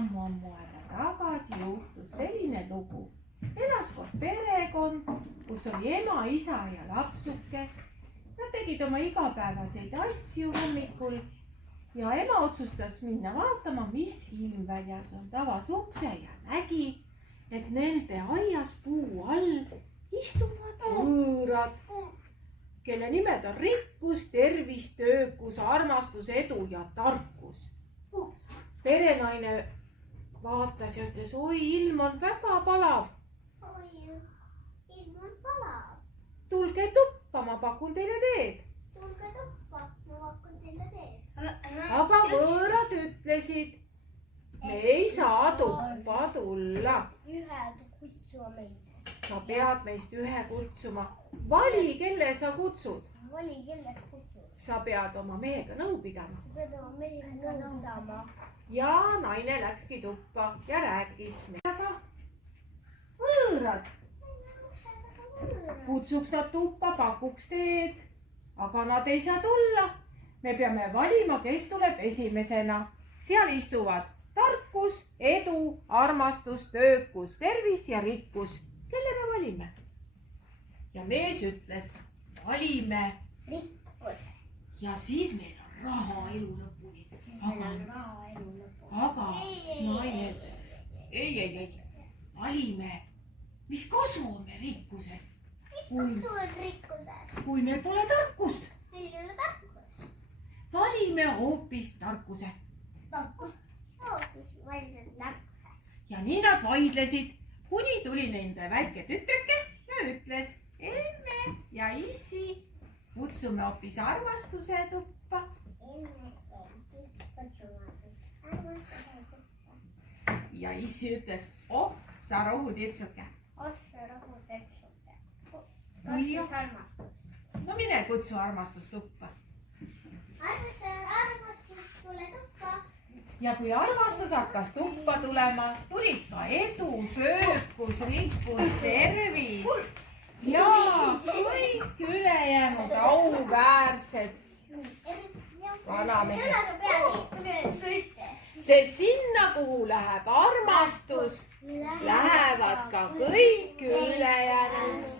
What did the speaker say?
ammu-ammu aega tagasi juhtus selline lugu. Elas kord perekond, kus oli ema, isa ja lapsuke. Nad tegid oma igapäevaseid asju hommikul ja ema otsustas minna vaatama, mis ilm väljas on. Ta avas ukse ja nägi, et nende aias puu all istuvad võõrad, kelle nimed on rikkus, tervis, töökus, armastus, edu ja tarkus. Perenaine vaatas ja ütles, oi, ilm on väga palav. Ilm on palav. Tulge tuppa, ma pakun teile teed. Tulge tuppa, ma pakun teile teed. Aga võõrad ütlesid, me ei saa tuppa tulla. Ühe kutsuma meid. Sa pead meist ühe kutsuma. Vali, kelle sa kutsud. Vali, kelle kutsud. Sa pead oma mehega nõu pidama. Sa pead oma mehega nõu pidama. Ja naine läkski tuppa ja rääkis. Aga võõrad. Kutsuks nad tuppa, pakuks teed. Aga nad ei saa tulla. Me peame valima, kes tuleb esimesena. Seal istuvad tarkus, edu, armastus, töökus, tervis ja rikkus. Kelle me valime? Ja mees ütles, valime Rikkus. ja siis meil on raha elu lõpuni. Aga naine ütles, ei, valime, mis kasu on me rikkusest, Mis kasu on rikkusest? kui meil pole tarkust. Meil ei ole tarkust. Valime hoopis tarkuse. Tarkus. Valime tarkuse. Ja nii nad vaidlesid, kuni tuli nende väike tütreke ja ütles, emme ja issi, kutsume hoopis armastuse tuppa. Ja issi ütles, oh, sa rohutirtsuke. No mine kutsu armastus tuppa. Armastus, tule tuppa. Ja kui armastus hakkas tuppa tulema, tulid ka edu, töökus, rikkus, tervis ja kõik ülejäänud auväärsed vanamehed. Sest sinna, kuhu läheb armastus, lähevad ka kõik ülejäänud